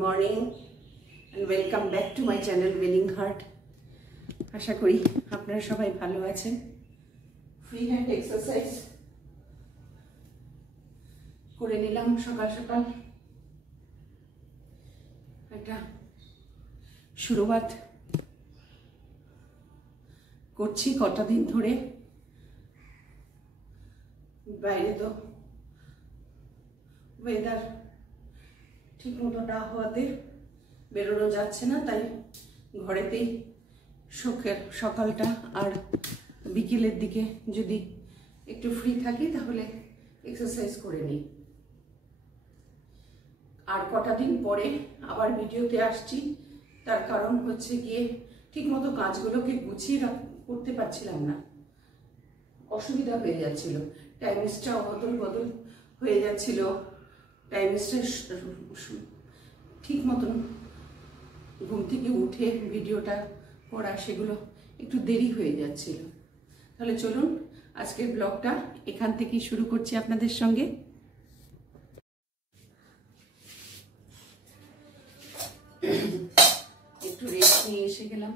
Morning and welcome back to my channel Winning Heart. আশা করি আপনারা সবাই ভালো আছেন। ফ্রি হ্যান্ড এক্সারসাইজ করে নিলাম সকাল সকাল। একটা শুরুয়াত করছি কটা দিন ধরে। বাইরে তো ওয়েদার ঠিক মতো না হওয়াতে বেরোনো যাচ্ছে না, তাই ঘরেতেই সকালটা আর বিকেলের দিকে যদি একটু ফ্রি থাকি তাহলে এক্সারসাইজ করে নিই। আর কটা দিন পরে আবার ভিডিওতে আসছি, তার কারণ হচ্ছে গিয়ে ঠিকমতো কাজগুলোকে গুছিয়ে করতে পারছিলাম না, অসুবিধা হয়ে যাচ্ছিল। টাইমিংসটা অদল বদল হয়ে যাচ্ছিল, টাইমিংসটা ঠিক মতন ঘুম থেকে উঠে ভিডিওটা করা সেগুলো একটু দেরি হয়ে যাচ্ছিল। তাহলে চলুন আজকের ব্লগটা এখান থেকেই শুরু করছি আপনাদের সঙ্গে। একটু রেস্ট নিয়ে এসে গেলাম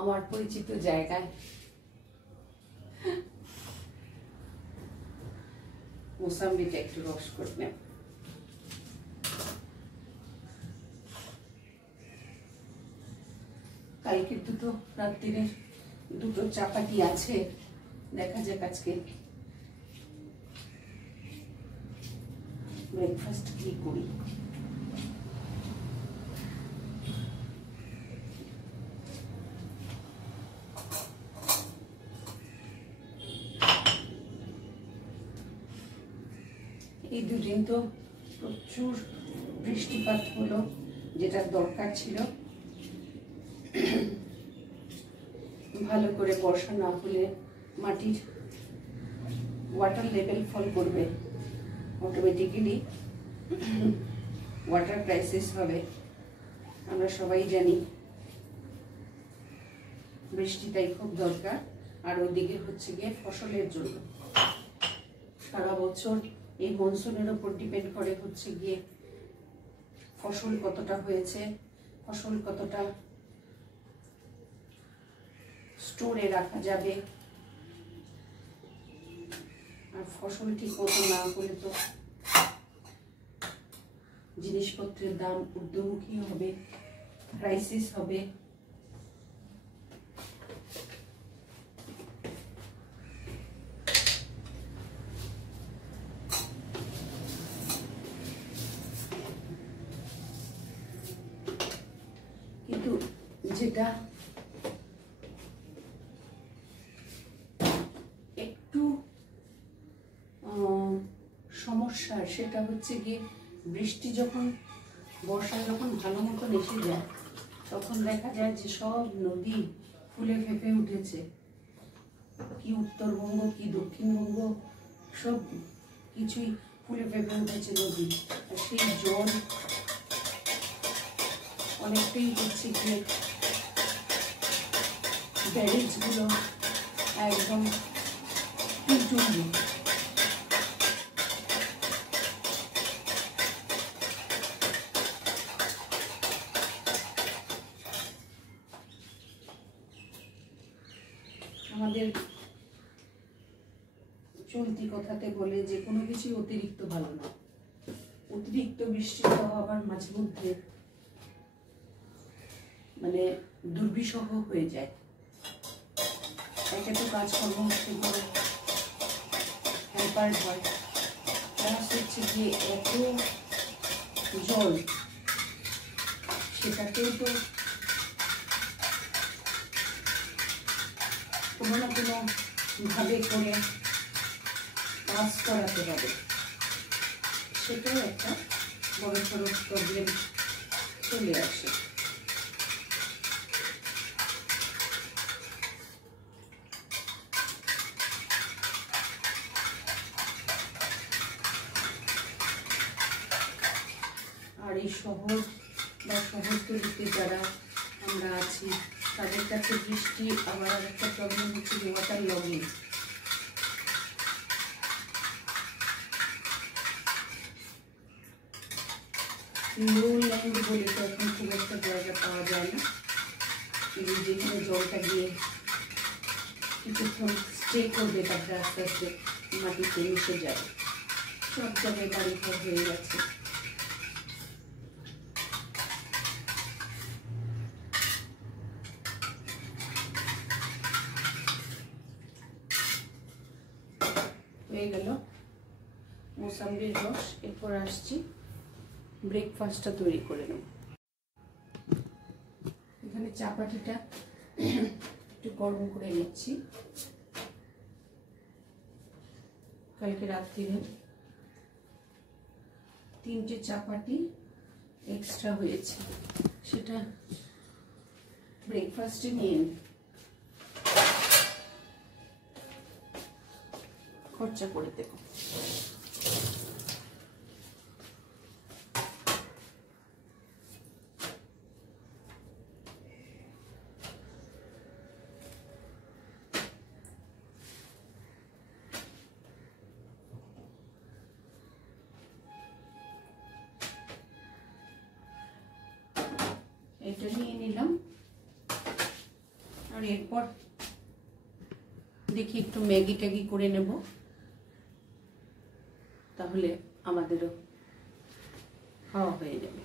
আমার পরিচিত জায়গায়। মোসাম্বিটা একটু রস করবেন। কালকে রাত্রিরে দুটো চাপাতি আছে, দেখা যাক আজকে ব্রেকফাস্ট কি করি। এই দুদিন তো প্রচুর বৃষ্টিপাত হলো, যেটা দরকার ছিল। ভালো করে বর্ষা না হলে মাটির ওয়াটার লেভেল ফল করবে, অটোমেটিক্যালি ওয়াটার ক্রাইসিস হবে। আমরা সবাই জানি বৃষ্টি তাই খুব দরকার। আর ওদিকে হচ্ছে গিয়ে ফসলের জন্য সারা বছর এই মনসুনের উপর ডিপেন্ড করে হচ্ছে গিয়ে ফসল কতটা হয়েছে, ফসল কতটা স্টোরে রাখা যাবে। আর ফসল ঠিক মতো না হলে তো জিনিসপত্রের দাম ঊর্ধ্বমুখী হবে, ক্রাইসিস হবে। কিন্তু যেটা একটু সমস্যার সেটা হচ্ছে গিয়ে বৃষ্টি যখন বর্ষা যখন ভালো মতন এসে যায় তখন দেখা যায় যে সব নদী ফুলে ফেঁপে উঠেছে। কি উত্তরবঙ্গ কি দক্ষিণবঙ্গ সব কিছুই ফুলে ফেঁপে উঠেছে নদী। আর সেই জল অনেকটাই হচ্ছে গিয়ে ব্যারেজগুলো একদম টুনটুনি। আমাদের চলতি কথাতে বলে যে কোনো কিছু অতিরিক্ত ভালো না। অতিরিক্ত বৃষ্টিটাও আবার মাঝে মধ্যে মানে দুর্বিষহ হয়ে যায়। একে তো কাজকর্ম সেগুলো হ্যাম্পার্ড হয়, প্লাস হচ্ছে গিয়ে এত জল, সেটাকেও তো কোনো না কোনো ভাবে করে পাস করাতে হবে। সেটাও একটা বড় সড়ো প্রবলেম চলে আসে। আর এই শহর বা শহরতলিতে যারা আমরা আছি তাদের কাছে বৃষ্টি আবার একটা প্রবলেম হচ্ছে ওয়াটার লগিং। লোল্যান্ড বলে তো এখন খুব একটা জায়গা পাওয়া যায় না, যেখানে জলটা গিয়ে কিছুক্ষণ স্টে করবে, তারপরে আস্তে আস্তে মাটিতে মিশে যাবে। সব জায়গায় বাড়িঘর হয়ে গেছে। হয়ে গেল মোসাম্বির রস। এরপর আসছি ব্রেকফাস্টটা তৈরি করে নেব। এখানে চাপাটিটা একটু গরম করে নিচ্ছি। কালকে রাত্রিরে 3টে চাপাটি এক্সট্রা হয়েছে, সেটা ব্রেকফাস্টে নিয়ে খরচা করে দেব। এটা নিয়ে নিলাম। আর এরপর দেখি একটু ম্যাগি ট্যাগি করে নেব, তাহলে আমাদেরও খাওয়া হয়ে যাবে।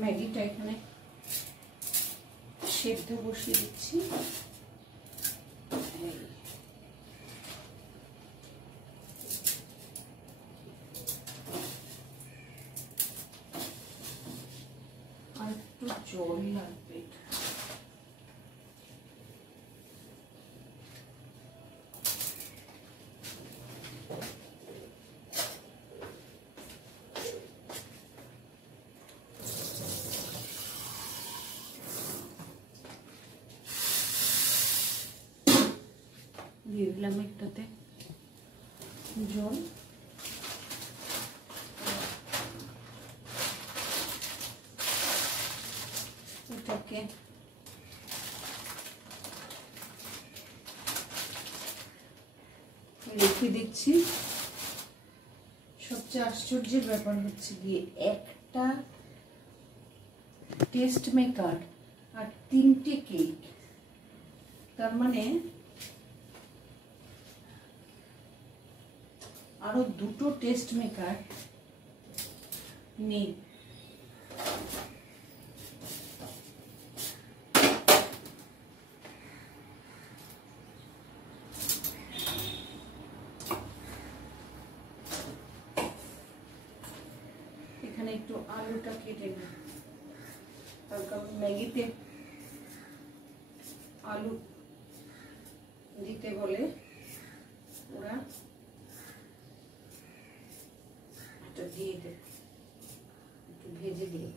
ম্যাগিটা এখানে সেদ্ধ বসিয়ে দিচ্ছি। আর একটু জল লাগবে। দিয়ে দিলাম একটাতে জল। এটাকে রেখে দিচ্ছি। সবচেয়ে আশ্চর্যের ব্যাপার হচ্ছে গিয়ে একটা টেস্ট মেকার আর 3টে কেক, তার মানে আরো 2টো টেস্ট মেকার নেই। এখানে একটু আলুটা কেটে নিই, কারণ ম্যাগিতে আলু দিতে বলে ওরা। এটা দিয়ে দেব, একটু ভেজে দিয়ে।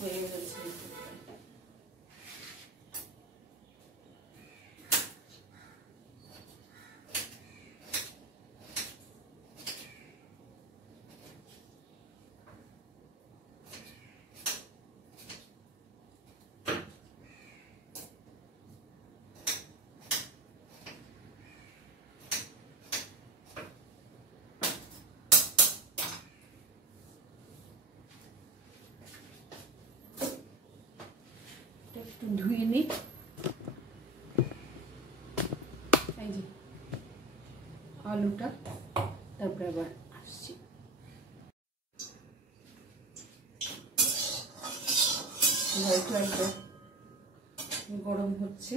হয়ে গেছে। একটু ধুয়ে নিই। এই যে আলুটা, তারপরে আবার আসছি। হোয়াইট হোয়াইট গরম হচ্ছে,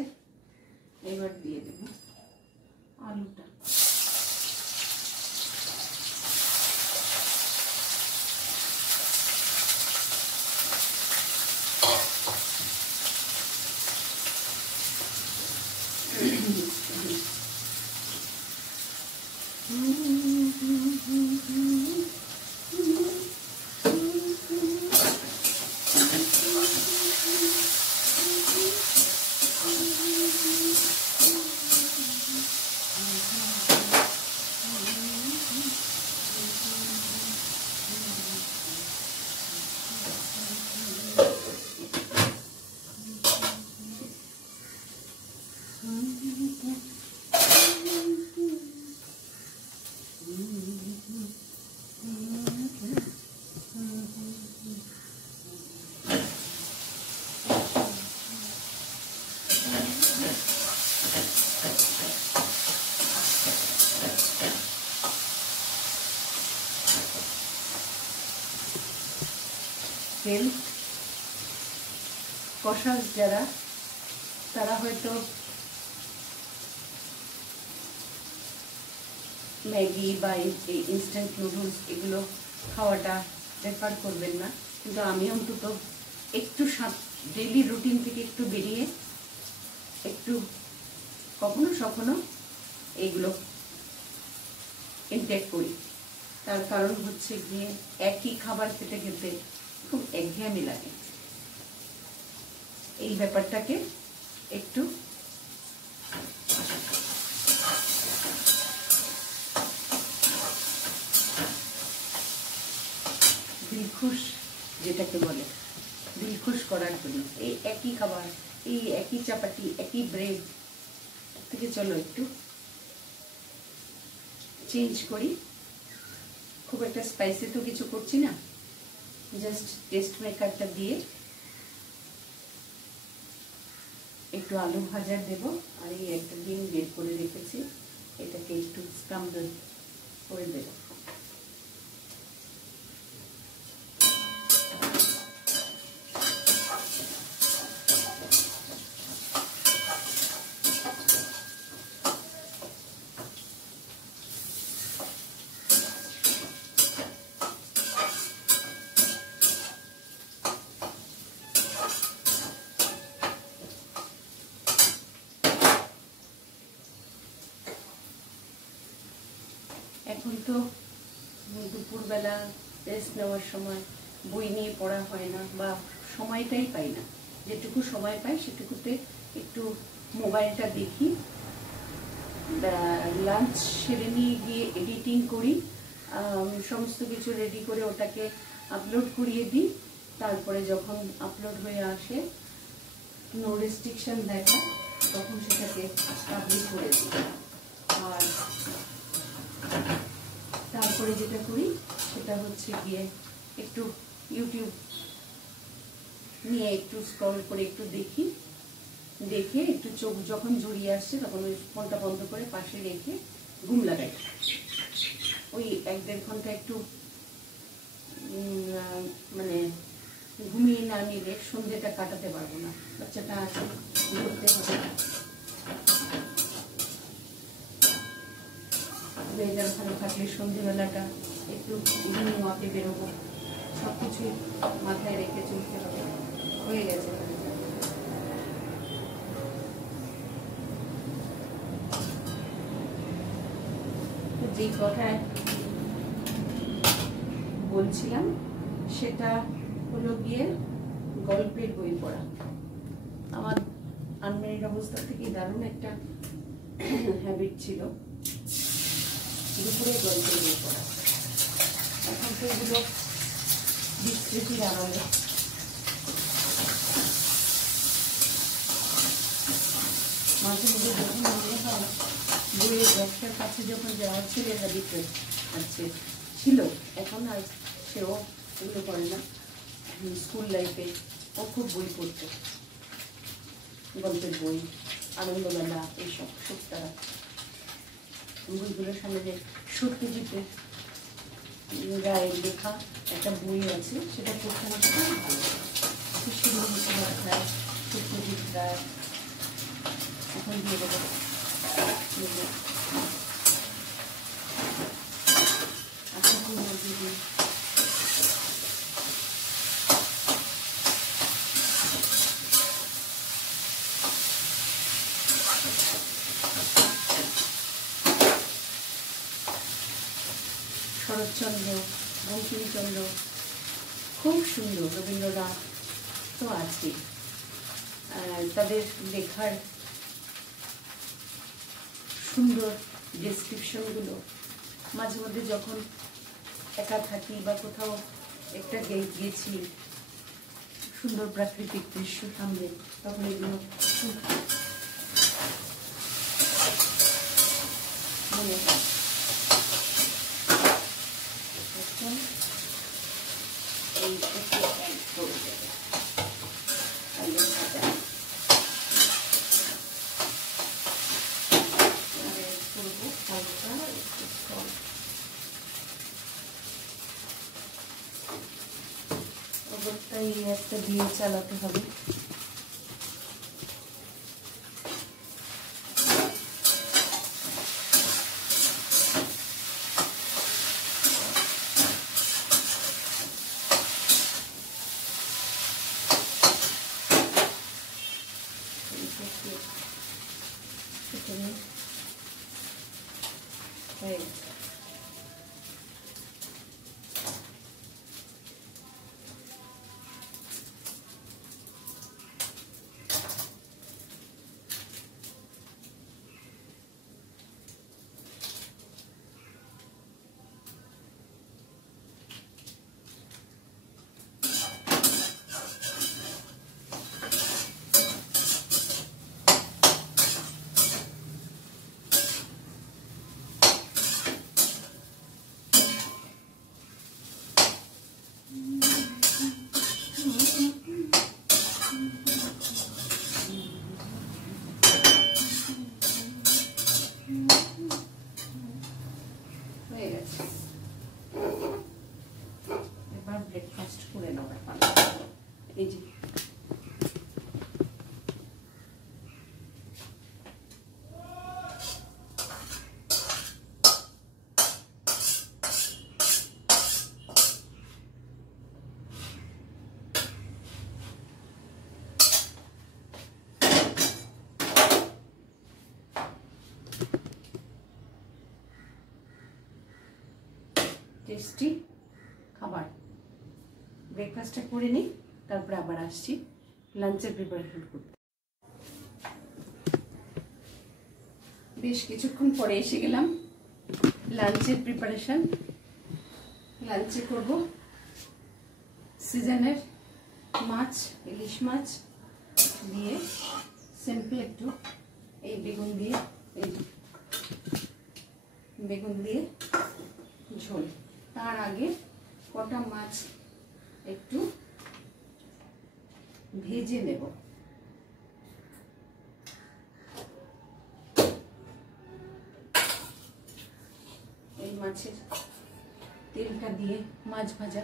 এবার দিয়ে দেব আলুটা। তেল কষাস যারা, তারা হয়তো ম্যাগি বা এই ইনস্ট্যান্ট নুডলস এগুলো খাওয়াটা প্রেফার করবেন না, কিন্তু আমি অন্তত একটু ডেইলি রুটিন থেকে একটু বেরিয়ে একটু কখনো সখনো এইগুলো ইনটেক করি। তার কারণ হচ্ছে গিয়ে একই খাবার খেতে খেতে খুব একঘেয়েমি লাগে। এই ব্যাপারটাকে একটু দিলখুশ, যেটাকে বলে দিলখুশ করার জন্য এই একই খাবার, এই একই চাপাটি, একই ব্রেড থেকে চলো একটু চেঞ্জ করি। খুব একটা স্পাইসি তো কিছু করছি না, জাস্ট টেস্ট মেকারটা দিয়ে একটু আলু ভাজা দেব, আর এই একটা ডিম বের করে রেখেছি, এটাকে একটু স্ক্রাম্বল করে দেব। এখন তো দুপুরবেলা রেস্ট নেওয়ার সময় বই নিয়ে পড়া হয় না, বা সময়টাই পাই না। যেটুকু সময় পাই সেটুকুতে একটু মোবাইলটা দেখি, লাঞ্চ সেরে নিয়ে গিয়ে এডিটিং করি, সমস্ত কিছু রেডি করে ওটাকে আপলোড করিয়ে দিই। তারপরে যখন আপলোড হয়ে আসে, নো রেস্ট্রিকশন দেখা, তখন সেটাকে পাবলিক করে দিই। আর তারপরে যেটা করি সেটা হচ্ছে গিয়ে একটু ইউটিউব নিয়ে একটু স্ক্রল করে একটু দেখি, দেখে একটু চোখ যখন জড়িয়ে আসছে তখন ওই ফোনটা বন্ধ করে পাশে রেখে ঘুম লাগাই। ওই 1-1.5 ঘন্টা একটু মানে ঘুমিয়ে না নিলে সন্ধ্যেটা কাটাতে পারবো না, বাচ্চাটা আছে ঘুরতে হবে। ওয়েদার ভালো থাকলে সন্ধ্যেবেলাটা একটু ইভিনিং ওয়াকে বেরোবো, সব কিছুই মাথায় রেখে চলতে হবে। হয়ে গেছে যেই কথায় বলছিলাম সেটা হলো গিয়ে গল্পের বই পড়া। আমার আনম্যারিড অবস্থা থেকে দারুণ একটা হ্যাবিট ছিল দুপুরে গল্পের বই পড়া। এখন তো এগুলো বিস্মৃতির আড়ালে। মাঝে মধ্যে যখন মনে হয় বইয়ের ব্যবসার কাছে যখন যাওয়ার ছেলেরা দিতে আছে ছিল, এখন আর সেও এগুলো করে না। স্কুল লাইফে ও খুব বই পড়তো, গল্পের বই, আনন্দমেলা, এইসব সপ্তাহ বইগুলোর সামনে যে সত্যজিতের রায়ের লেখা একটা বই আছে, সেটা পড়তে আমার খুব ভালো লাগে। সুন্দর মশলা, শুকনো জিরা এখন দিয়ে দেবো শরৎচন্দ্র, বঙ্কিমচন্দ্র, খুব সুন্দর। রবীন্দ্রনাথ তো আছে, তাদের লেখার সুন্দর ডেসক্রিপশনগুলো মাঝে মধ্যে যখন একা থাকি বা কোথাও একটা গেছি সুন্দর প্রাকৃতিক দৃশ্য সামনে, তখন এগুলো খুব মনে হয়। এই করে দেবে অবস্থায় একটা দিয়ে চালাতে হবে। এবার ব্রেকফাস্ট করে নেব। এই যে টেস্টি খাবার, ব্রেকফাস্টটা করে নিই, তারপরে আবার আসছি লাঞ্চের প্রিপারেশন করতে। বেশ কিছুক্ষণ পরে এসে গেলাম লাঞ্চের প্রিপারেশন। লাঞ্চে করব সিজনের মাছ, ইলিশ মাছ দিয়ে সিম্পল একটু এই বেগুন দিয়ে, এই বেগুন দিয়ে ঝোল। তার আগে কটা মাছ একটু ভেজে নেব। এই মাছের তেলটা দিয়ে মাছ ভাজা।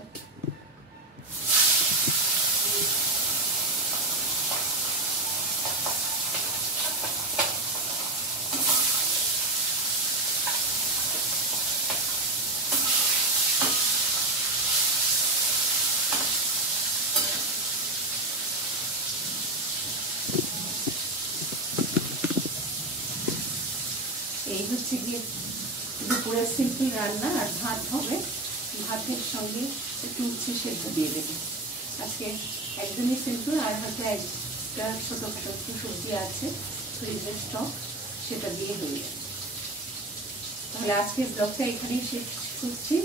এই হচ্ছে গিয়ে দুপুরের সিম্পল রান্না। আর ভাত হবে, ভাতের সঙ্গে একটু উচ্ছে সেদ্ধ দিয়ে দেবে। আজকে একদমই সিম্পল। আর হয়তো একটা ছোটোখাটো একটু সবজি আছে, ফ্রিজের স্টক, সেটা দিয়ে হয়ে যাবে। তাহলে আজকের ব্লগটা এখানেই শেষ করছি।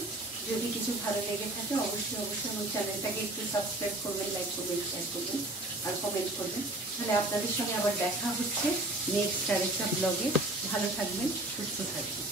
যদি কিছু ভালো লেগে থাকে অবশ্যই আমার চ্যানেলটাকে একটু সাবস্ক্রাইব করবেন, লাইক করবেন, শেয়ার করবেন আর কমেন্ট করবেন। তাহলে আপনাদের সঙ্গে আবার দেখা হচ্ছে নেক্সট আরেকটা ব্লগে। ভালো থাকবেন, সুস্থ থাকবেন।